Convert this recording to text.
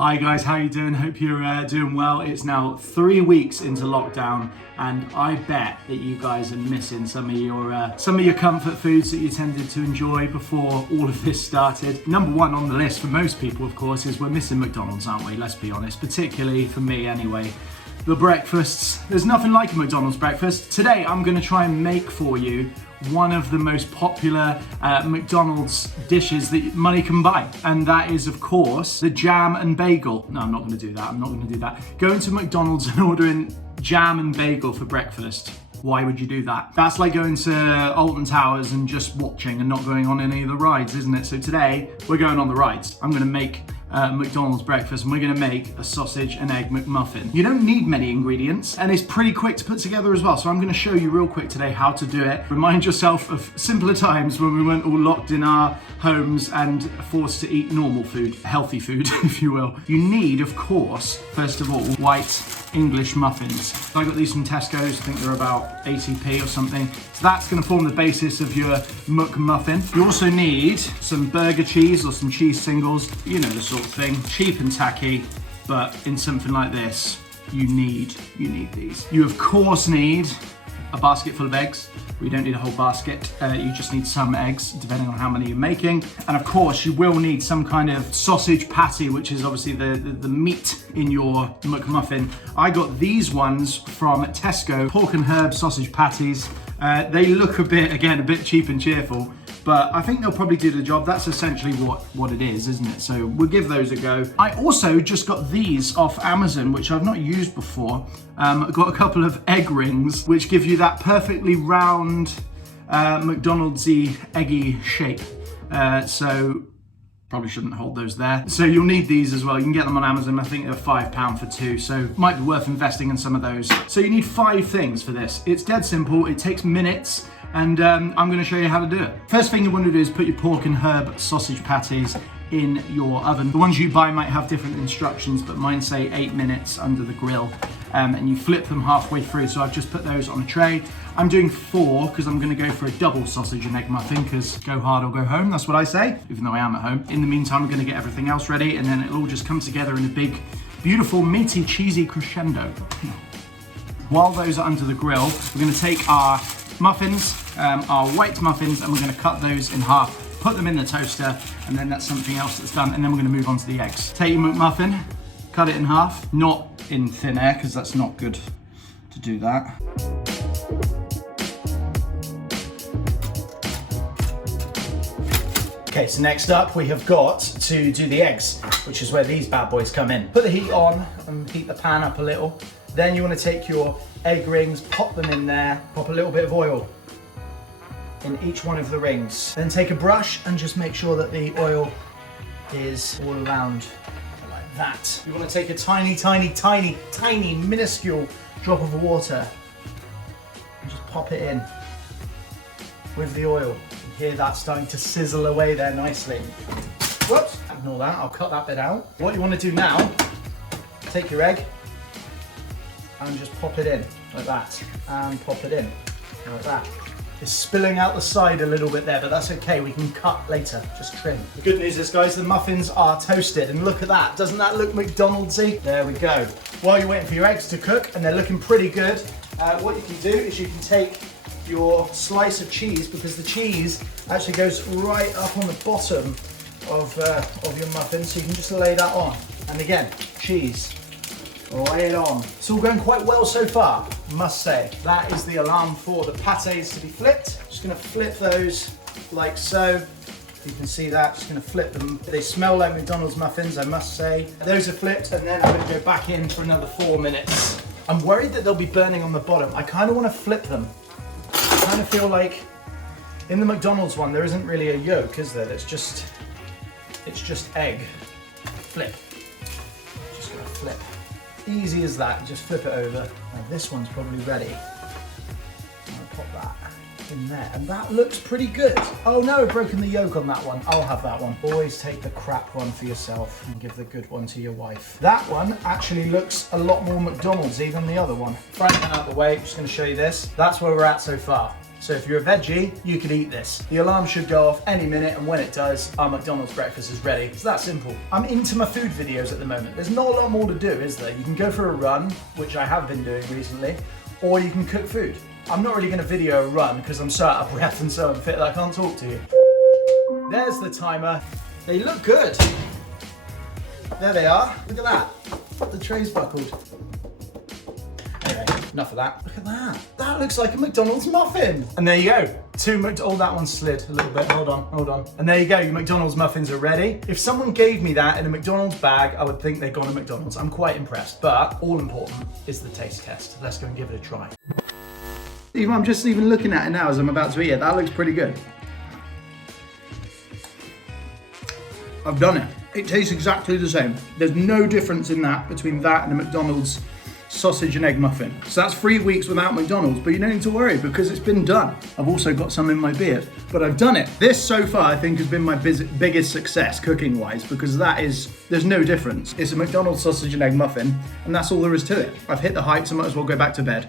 Hi guys, how you doing? Hope you're doing well. It's now 3 weeks into lockdown, and I bet that you guys are missing some of your comfort foods that you tended to enjoy before all of this started. Number one on the list for most people, of course, is we're missing McDonald's, aren't we? Let's be honest, particularly for me anyway. The breakfasts, there's nothing like a McDonald's breakfast. Today I'm going to try and make for you one of the most popular McDonald's dishes that money can buy, and that is of course the jam and bagel. No, I'm not going to do that. Going to McDonald's and ordering jam and bagel for breakfast. Why would you do that? That's like going to Alton Towers and just watching and not going on any of the rides, isn't it? So today we're going on the rides. I'm going to make McDonald's breakfast, and we're going to make a sausage and egg McMuffin. You don't need many ingredients, and it's pretty quick to put together as well. So I'm going to show you real quick today how to do it. Remind yourself of simpler times when we weren't all locked in our homes and forced to eat normal food, healthy food, if you will. You need, of course, first of all, white English muffins. I got these from Tesco's. I think they're about 80p or something. So that's going to form the basis of your McMuffin. You also need some burger cheese or some cheese singles. You know the sort of thing. Cheap and tacky, but in something like this, you need these. You of course need a basket full of eggs. We don't need a whole basket. You just need some eggs, depending on how many you're making. And of course, you will need some kind of sausage patty, which is obviously the meat in your McMuffin. I got these ones from Tesco, pork and herb sausage patties. They look a bit cheap and cheerful, but I think they'll probably do the job. That's essentially what it is, isn't it? So we'll give those a go. I also just got these off Amazon, which I've not used before. I got a couple of egg rings, which give you that perfectly round McDonald's-y eggy shape. So probably shouldn't hold those there. So you'll need these as well. You can get them on Amazon. I think they're £5 for two, so might be worth investing in some of those. So you need 5 things for this. It's dead simple. It takes minutes, and I'm going to show you how to do it. First thing you want to do is put your pork and herb sausage patties in your oven. The ones you buy might have different instructions, but mine say 8 minutes under the grill, and you flip them halfway through. So I've just put those on a tray. I'm doing 4 because I'm going to go for a double sausage and egg muffin, because go hard or go home, that's what I say, even though I am at home. In the meantime, I'm going to get everything else ready, and then it'll all just come together in a big, beautiful, meaty, cheesy crescendo. While those are under the grill, we're going to take our muffins, our white muffins, and we're going to cut those in half, put them in the toaster, and then that's something else that's done. And then we're going to move on to the eggs. Take your McMuffin, cut it in half, not in thin air, because that's not good to do that. Okay, so next up we have got to do the eggs, which is where these bad boys come in. Put the heat on and heat the pan up a little. Then you want to take your egg rings, pop them in there, pop a little bit of oil in each one of the rings. Then take a brush and just make sure that the oil is all around like that. You want to take a tiny, minuscule drop of water and just pop it in with the oil. You hear that starting to sizzle away there nicely. Whoops, ignore that, I'll cut that bit out. What you want to do now, take your egg and just pop it in like that, and pop it in like that. It's spilling out the side a little bit there, but that's okay, we can cut later, just trim. The good news is, guys, the muffins are toasted, and look at that, doesn't that look McDonald's-y? There we go. While you're waiting for your eggs to cook, and they're looking pretty good, what you can do is you can take your slice of cheese, because the cheese actually goes right up on the bottom of your muffin, so you can just lay that on. And again, cheese. Lay it on. It's all going quite well so far, must say. That is the alarm for the pâtés to be flipped. Just gonna flip those like so. You can see that, just gonna flip them. They smell like McDonald's muffins, I must say. Those are flipped, and then I'm gonna go back in for another 4 minutes. I'm worried that they'll be burning on the bottom. I kinda wanna flip them. I kinda feel like in the McDonald's one, there isn't really a yolk, is there? It's just egg. Flip. Just gonna flip. Easy as that, just flip it over. Now this one's probably ready. I'll pop that in there. And that looks pretty good. Oh no, I've broken the yolk on that one. I'll have that one. Always take the crap one for yourself and give the good one to your wife. That one actually looks a lot more McDonald's-y than the other one. Right, out the way, just gonna show you this. That's where we're at so far. So if you're a veggie, you could eat this. The alarm should go off any minute, and when it does, our McDonald's breakfast is ready. It's that simple. I'm into my food videos at the moment. There's not a lot more to do, is there? You can go for a run, which I have been doing recently, or you can cook food. I'm not really gonna video a run because I'm so out of breath and so unfit that I can't talk to you. There's the timer. They look good. There they are. Look at that. The tray's buckled. Anyway, enough of that. Look at that. That looks like a McDonald's muffin. And there you go. Oh, that one slid a little bit. Hold on. And there you go. Your McDonald's muffins are ready. If someone gave me that in a McDonald's bag, I would think they'd gone to McDonald's. I'm quite impressed. But all important is the taste test. Let's go and give it a try. I'm just even looking at it now as I'm about to eat it. That looks pretty good. I've done it. It tastes exactly the same. There's no difference in that between that and a McDonald's sausage and egg muffin. So that's 3 weeks without McDonald's, but you don't need to worry because it's been done. I've also got some in my beard, but I've done it. This so far I think has been my biggest success cooking wise because there's no difference. It's a McDonald's sausage and egg muffin and that's all there is to it. I've hit the heights, I might as well go back to bed.